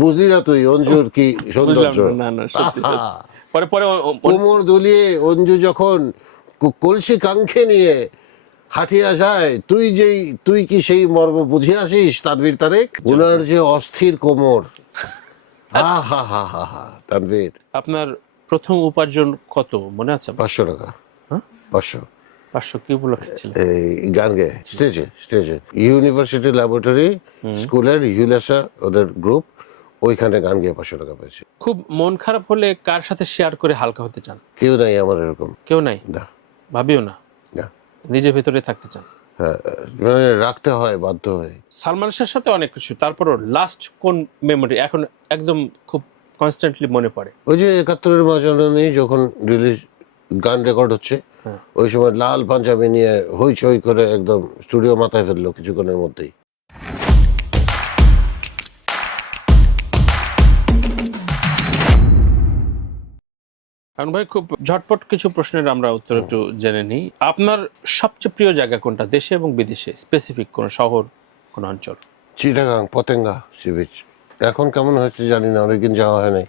বুঝলি না তুই অঞ্জুর কি সৌন্দর্য। বুঝলাম না, না, সত্যি, সত্যি। পরে পরে কোমর দুলিয়ে অঞ্জু যখন কলসি কাঙ্ক্ষে নিয়ে হাঁটিয়া যায়, তুই কি সেই মর্ম বুঝে আসিস তানভীর তারেক? উনার যে অস্থির কোমর, হা হা হা হা হা। তানভীর, আপনার প্রথম উপার্জন কত মনে আছে? 500 টাকা। হ্যাঁ, 500। 500 কি উপলক্ষে ছিল? এই গান গেয়ে স্টেজে ইউনিভার্সিটি ল্যাবরেটরি স্কুলের ইউলেসা ওদের গ্রুপ, ওইখানে গান গেয়ে 500 টাকা পেয়েছি। খুব মন খারাপ হলে কার সাথে শেয়ার করে হালকা হতে চান? কেউ নাই আমার এরকম। কেউ নাই? না, ভাবিও না, না। নিজের ভেতরে থাকতে চান? হ্যাঁ, মানে রাখতে হয় বাধ্য হয়ে। সালমান শাহের সাথে অনেক কিছু, তারপরও লাস্ট কোন মেমোরি এখন একদম খুব কনস্ট্যান্টলি মনে পড়ে? ওই যে 71-এর মাঝামাঝি যখন রিলিজ গান রেকর্ড হচ্ছে, ওই সময় লাল পাঞ্জাবি নিয়ে হইচই করে একদম স্টুডিও মাথায় ফেললো কিছুক্ষণের মধ্যেই। কারণ ভাই খুব ঝটপট কিছু প্রশ্নের আমরা উত্তর একটু জেনে নিই। আপনার সবচেয়ে প্রিয় জায়গা কোনটা, দেশে এবং বিদেশে? স্পেসিফিক কোন শহর, কোন অঞ্চল? Chittagong Patenga sea beach. এখন কেমন হয়েছে জানি না, অনেকদিন যাওয়া হয় নাই।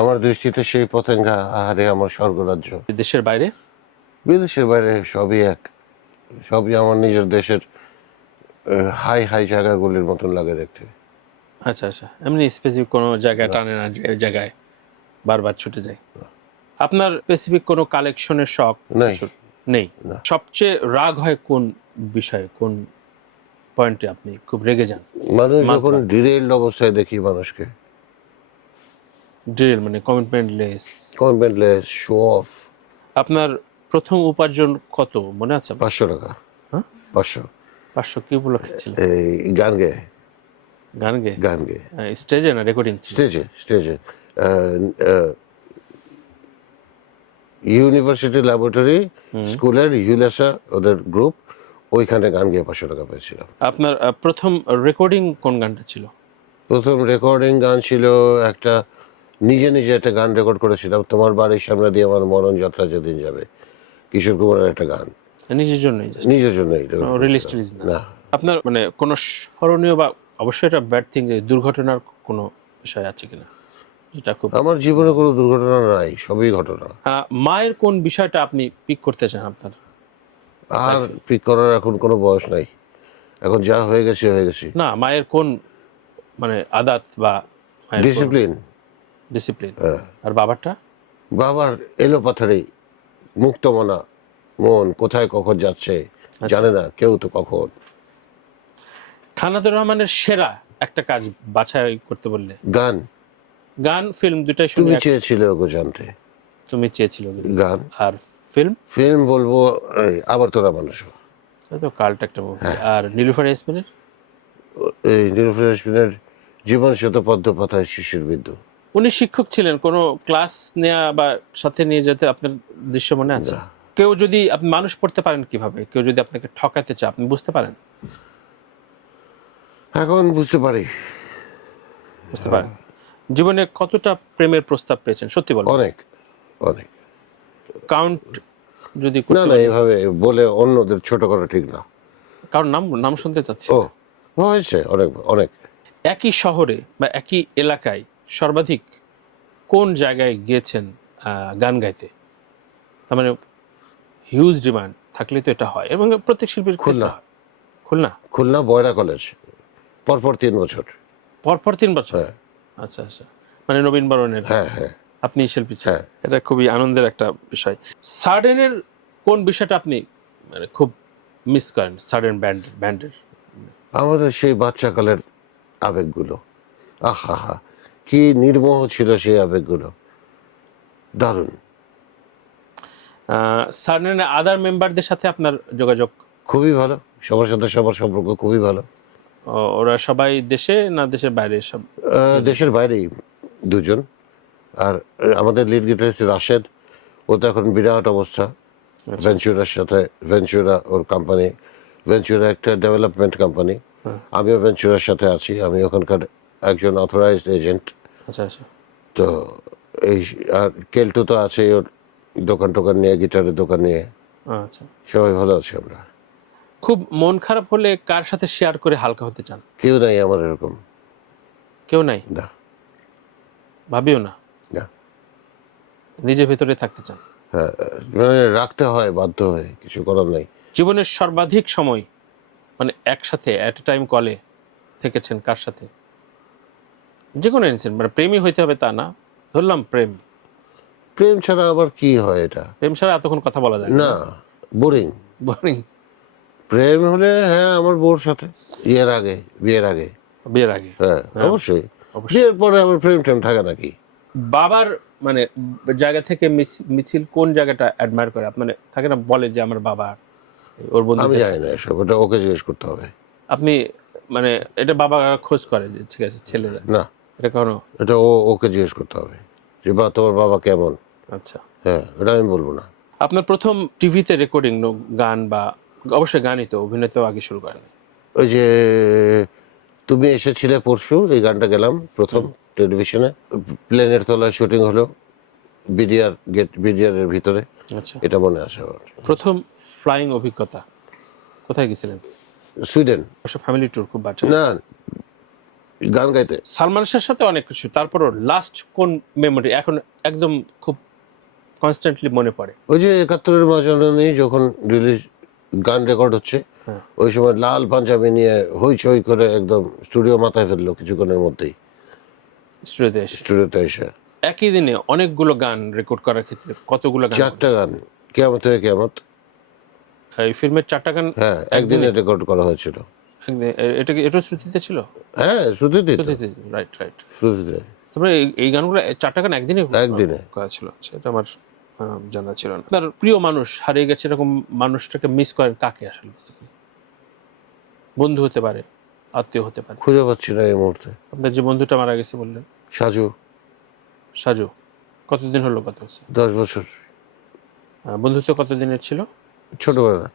আমার দৃষ্টিতে সেই পতেঙ্গা আহারে আমার স্বর্গরাজ্য। দেশের বাইরে? বিদেশের বাইরে সবই এক, সবই আমার নিজের দেশের হাই হাই জায়গাগুলির মতন লাগে দেখতে। আচ্ছা আচ্ছা, এমনি স্পেসিফিক কোনো জায়গায় টানে না যে ওই জায়গায় বারবার ছুটে যায়? আপনার স্পেসিফিক কোনো কালেকশনের শখ নাই। নেই? সবচেয়ে রাগ হয় কোন বিষয়ে, কোন পয়েন্টে আপনি খুব রেগে যান? মানুষ যখন ডিরেইলড অবস্থায় দেখি মানুষকে, ড্রিল মানে কমিটমেন্টলেস, কনভেন্টলেস, শো অফ। আপনার প্রথম উপার্জন কত মনে আছে? 500 টাকা। হ্যাঁ, 500। 500 কি উপলক্ষে ছিল? এই গান গেয়ে গান গেয়ে? গান গেয়ে স্টেজে না রেকর্ডিং? স্টেজে ইউনিভার্সিটি ল্যাবরেটরি স্কুলের ইউলেসা ওদের গ্রুপ, ওইখানে গান গেয়ে 500 টাকা পেয়েছিলাম। আপনার প্রথম রেকর্ডিং কোন গানটা ছিল? প্রথম রেকর্ডিং গান ছিল একটা, নিজে একটা গান রেকর্ড করেছিলাম, তোমার বাড়ির সামনে দিয়ে আমার মরণ যাত্রা যেদিন যাবে, কিশোর কুমারের একটা গান। নিজের জন্যই? নিজের জন্যই। রিলিজ টিলিজ না? না। আপনার মানে কোনো স্মরণীয় বা অবশ্যই এটা ব্যাড থিং, দুর্ঘটনার কোনো বিষয় আছে কিনা যেটা খুব? আমার জীবনে কোনো দুর্ঘটনা নাই, সবই ঘটনা। মায়ের কোন বিষয়টা আপনি পিক করতে চান আপনার? আর পিক করার এখন কোনো বয়স নাই, এখন যা হয়ে গেছে হয়ে গেছে। না, মায়ের কোন মানে আদাত বা ডিসিপ্লিন। ডিসিপ্লিন। আর বাবারটা? বাবার এলো পাথারি মুক্তমনা মন, কোথায় কখন যাচ্ছে জানে না কেউ তো কখন। খানাতুর রহমানের সেরা একটা কাজ বাছাই করতে বললে? গান। গান, ফিল্ম দুটাই শুনি। তুমি চেয়েছিলে ওকে জানতে। তুমি চেয়েছিলে গান। আর ফিল্ম? ফিল্ম বলবো আবার তোরা মানুষ, তো কাল্ট একটা মুভি। আর নীলুফার ইয়াসমিনের? এই নীলুফার ইয়াসমিনের জীবন শত পদ্ম পাতায় শিশির বিন্দু। উনি শিক্ষক ছিলেন, কোনো ক্লাস নেওয়া বা সাথে নিয়ে যেতে আপনার দৃশ্য মনে আছে? কেউ যদি আপনি মানুষ পড়তে পারেন কিভাবে, কেউ যদি আপনাকে ঠকাতে চায় আপনি বুঝতে পারেন? এখন বুঝতে পারি। বুঝতে পারেন। জীবনে কতটা প্রেমের প্রস্তাব পেয়েছেন সত্যি বলেন? অনেক অনেক। কাউন্ট যদি না না, এইভাবে বলে অন্যদের ছোট করা ঠিক না। কারণ নাম শুনতে চাচ্ছি। ও হয়েছে অনেক অনেক। একই শহরে বা একই এলাকায় সর্বাধিক কোন জায়গায় গিয়েছেন গান গাইতে? তার মানে হিউজ ডিমান্ড থাকলে তো এটা হয়, এবং প্রত্যেক শিল্পীর। খুলনা। খুলনা বয়রা কলেজ, পরপর 3 বছর। পরপর 3 বছর? আচ্ছা আচ্ছা, মানে নবীন বরণের। হ্যাঁ হ্যাঁ। আপনি শিল্পী ছিলেন, এটা খুবই আনন্দের একটা বিষয়। সার্ডেনের কোন বিষয়টা আপনি মানে খুব মিস করেন? সার্ডেন ব্যান্ডের আমাদের সেই বাচ্চাকালের আবেগগুলো, আহা হা, কি নির্মোহ ছিল সেই আবেগগুলো, দারুণ। সার্ডেনের আদার মেম্বারদের সাথে আপনার যোগাযোগ? খুবই ভালো, সবার সাথে সবার সম্পর্ক খুবই ভালো। ওরা সবাই দেশে না দেশের বাইরে? সব দেশের বাইরেই 2জন। আর আমাদের লিড গিটারিস্ট রাশেদ, ও তো এখন বিরাট অবস্থা ভেঞ্চুরার সাথে। ভেঞ্চুরা ওর কোম্পানি, ভেঞ্চুরা একটা ডেভেলপমেন্ট কোম্পানি। আমিও ভেঞ্চুরার সাথে আছি, আমি ওখানকার একজন অথরাইজড এজেন্ট। আচ্ছা আচ্ছা। তো এই আর কেলটু তো আছে, ওর দোকান টোকান নিয়ে, গিটারের দোকান নিয়ে। আচ্ছা, সবাই ভালো আছি আমরা। খুব মন খারাপ হলে কার সাথে শেয়ার করে হালকা হতে চান? কেউ নাই আমার এরকম। কেউ নাই? না। ভাবিও না, না। নিজের ভেতরে থাকতে চান। হ্যাঁ, মানে রাখতে হয় বাধ্য হয়ে, কিছু করার নাই। জীবনের সর্বাধিক সময় মানে একসাথে অ্যাট এ টাইম কলে থেকেছেন কার সাথে? যে কোনো ইনসিডেন্ট, মানে প্রেমই হইতে হবে তা না, ধরলাম প্রেম, প্রেম ছাড়া আবার কি হয় এটা? প্রেম ছাড়া এতক্ষণ কথা বলা যায় না, বোরিং। বোরিং। প্রেম হলে হ্যাঁ আমার বউর সাথে, বিয়ের আগে, বিয়ের আগে। বিয়ের আগে। হ্যাঁ অবশ্যই। অবশ্যই। বিয়ের পরে আমার প্রেম টেম থাকে নাকি? বাবার মানে জায়গা থেকে মিছিল কোন জায়গাটা অ্যাডমায়ার করে? মানে থাকে না, বলে যে আমার বাবা ওর বন্ধু। আমি জানি না এসব, এটা ওকে জিজ্ঞেস করতে হবে। আপনি মানে এটা বাবা খোঁজ করে যে ঠিক আছে ছেলেরা, না, এটা কখনো? এটা ওকে জিজ্ঞেস করতে হবে যে বা তোমার বাবা কেমন। আচ্ছা। হ্যাঁ, এটা আমি বলবো না। আপনার প্রথম টিভিতে রেকর্ডিং গান, বা অবশ্যই গানই তো, অভিনয় তো আগে শুরু করেন? ওই যে তুমি এসেছিলে পরশু, এই গানটা গেলাম প্রথম টেলিভিশনে। প্লেনের তলায় শুটিং হলো, বিডিআর এর ভিতরে। আচ্ছা। এটা মনে আছে আমার। প্রথম ফ্লাইং অভিজ্ঞতা কোথায় গেছিলেন? সুইডেন। অবশ্য ফ্যামিলি ট্যুর খুব বাচ্চা। না, গান গাইতে। সালমান শাহের সাথে অনেক কিছু, তারপরও লাস্ট কোন মেমোরি এখন একদম খুব কনস্ট্যান্টলি মনে পড়ে? ওই যে 71-এর মাঝামাঝি যখন রিলিজ, গান রেকর্ড হচ্ছে, হ্যাঁ। ওই সময় লাল পাঞ্জাবি নিয়ে হইচই করে একদম স্টুডিও মাথায় ফেললো কিছুক্ষণের মধ্যেই, স্টুডিওতে এসে স্টুডিওতে এসে। একই দিনে অনেকগুলো গান রেকর্ড করার ক্ষেত্রে কতগুলো গান? 4টা গান, কেয়ামত থেকে কেয়ামত। এই ফিল্মের 4টা গান হ্যাঁ, একদিনে রেকর্ড করা হয়েছিল। এটা কি এটা শ্রুতিতে ছিল? হ্যাঁ, শ্রুতিতে তো, শ্রুতিতে, রাইট রাইট। শ্রুতিতে। তারপরে এই গানগুলো 4টা গান একদিনে একদিনে। করা ছিল? আচ্ছা, এটা আমার জানা ছিল না। তার প্রিয় মানুষ হারিয়ে গেছে, এরকম মানুষটাকে মিস করেন কাকে আসলে? বন্ধু হতে পারে, আত্মীয় হতে পারে। খুঁজে পাচ্ছি না এই মুহূর্তে। আপনার যে বন্ধুটা মারা গেছে বললেন, সাজু। সাজু, কতদিন হলো, কত বছর? 10 বছর। বন্ধুত্ব কতদিনের ছিল? ছোটবেলা।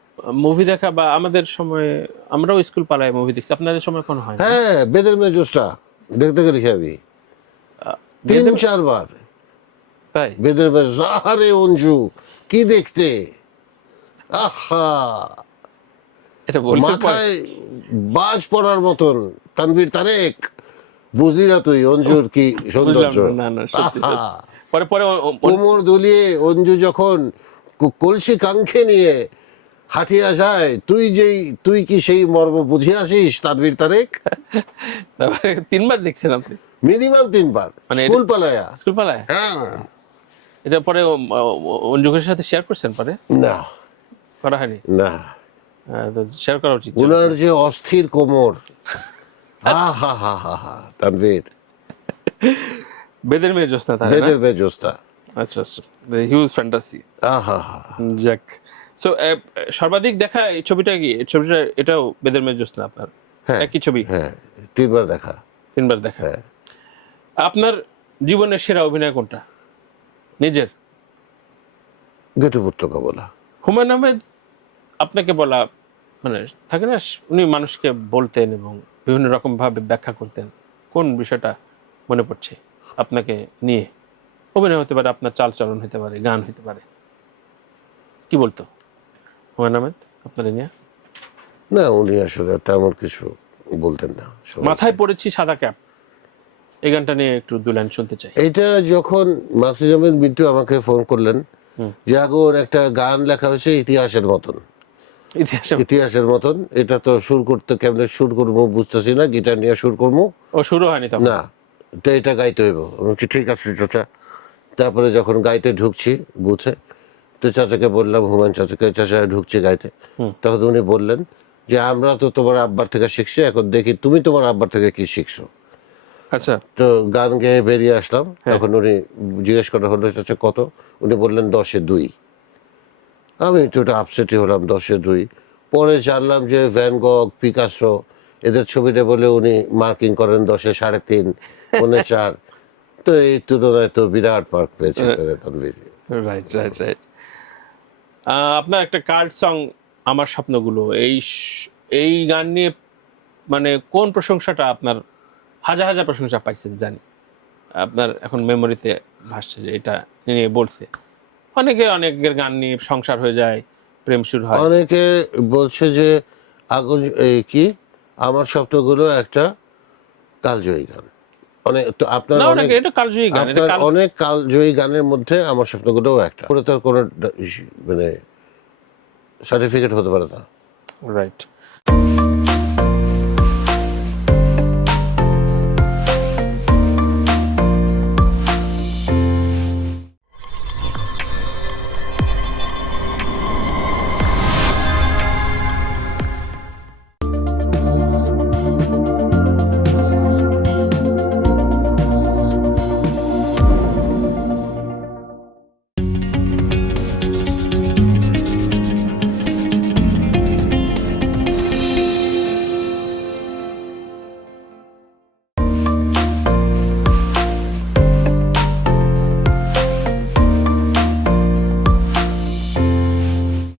মুভি দেখা বা আমাদের সময় আমরাও স্কুল পাড়ায় মুভি দেখছি, আপনাদের সময় কোনো হয় না? হ্যাঁ, বেদের মেয়ে জোসটা দেখতে গেছি আমি 3-4 বার। তাই? বেদের মেয়ে জাহারে অঞ্জু, কি দেখতে! আহা, এটা বলছেন পরে? মাথায় বাজ পড়ার মতন। তানভীর তারেক, বুঝলি না তুই অঞ্জুর কি সৌন্দর্য? বুঝলাম না, না, সত্যি আহা, সত্যি। পরে পরে কোমর দুলিয়ে অঞ্জু যখন কলসি কাঙ্ক্ষে নিয়ে হাঁটিয়া যায়, তুই কি সেই মর্ম বুঝিয়াছিস তানভীর তারেক? তারপরে 3 বার দেখছেন আপনি? মিনিমাম 3 বার, মানে স্কুল পালায়া। স্কুল পাড়ায়? হ্যাঁ। এটা পরে অঞ্জু ঘোষের সাথে শেয়ার করছেন পরে? না, করা হয়নি? না, তো শেয়ার করা উচিত ছিল। উনার যে অস্থির কোমর, হা হা হা হা, তানভীর। বেদের মেয়ে জ্যোৎস্না, তাই না? বেদের মেয়ে জোস্তা। আচ্ছা আচ্ছা, হিউজ ফ্যান্টাসি। আহা হা। যাক। সো সর্বাধিক দেখা এই ছবিটা কি, ছবিটা এটাও বেদের মেয়ে জ্যোৎস্না আপনার? হ্যাঁ, একই ছবি? হ্যাঁ, 3 বার দেখা। 3 বার দেখা। হ্যাঁ। আপনার জীবনের সেরা অভিনয় কোনটা নিজের? গেটু পুত্রকা বলা। হুমায়ুন আহমেদ আপনাকে বলা, মানে থাকে না উনি মানুষকে বলতেন এবং বিভিন্ন রকম ভাবে ব্যাখ্যা করতেন, কোন বিষয়টা মনে পড়ছে আপনাকে নিয়ে? অভিনয় হতে পারে, আপনার চালচলন হতে পারে, গান হতে পারে, কি বলতো হুমায়ুন আহমেদ আপনার নিয়ে? না, উনি আসলে তেমন কিছু বলতেন না। মাথায় পড়েছি সাদা ক্যাপ, এই গানটা নিয়ে একটু 2 লাইন শুনতে চাই। এটা যখন মাসুদ আহমেদ মিন্টু আমাকে ফোন করলেন যে আগর একটা গান লেখা হয়েছে ইতিহাসের মতন, ইতিহাসের মতন, এটা তো সুর করতে কেমনে সুর করবো বুঝতেছি না, গিটার নিয়ে সুর করবো ও শুরু হয়নি তখন? না, তো এটা গাইতে হইব। আমি কি ঠিক আছে চাচা। তারপরে যখন গাইতে ঢুকছি বুথে, তো চাচাকে বললাম, হুমায়ুন চাচাকে, চাচা ঢুকছি গাইতে, তখন উনি বললেন যে আমরা তো তোমার আব্বার থেকে শিখছি, এখন দেখি তুমি তোমার আব্বার থেকে কি শিখছো। আচ্ছা। তো গান গেয়ে বেরিয়ে আসলাম, তখন উনি জিজ্ঞেস করা হলো চাচা কত, উনি বললেন 10-এ 2। আমি একটু আপসেটই হলাম, 10-এ 2। পরে জানলাম যে ভ্যান গগ, পিকাসো এদের ছবিটা বলে উনি মার্কিং করেন 10-এ 3.5, 4.25। তো এই তুলনায় তো বিরাট মার্ক পেয়েছে তানভীর। Right right right. আপনার একটা কাল্ট সং আমার স্বপ্নগুলো, এই গান নিয়ে মানে কোন প্রশংসাটা আপনার? হাজার হাজার প্রশংসা পাইছেন জানি, আপনার এখন মেমোরিতে ভাসছে যে এটা নিয়ে বলছে। অনেকের গান নিয়ে সংসার হয়ে যায়, প্রেম শুরু হয়। অনেকে বলছে যে আগুন, এই কি আমার স্বপ্নগুলো একটা কালজয়ী গান। অনেক তো আপনার না অনেক অনেক এটা কালজয়ী গান, এটা আপনার অনেক কালজয়ী গানের মধ্যে আমার স্বপ্নগুলোও একটা করে তার কোনো মানে সার্টিফিকেট হতে পারে না। রাইট।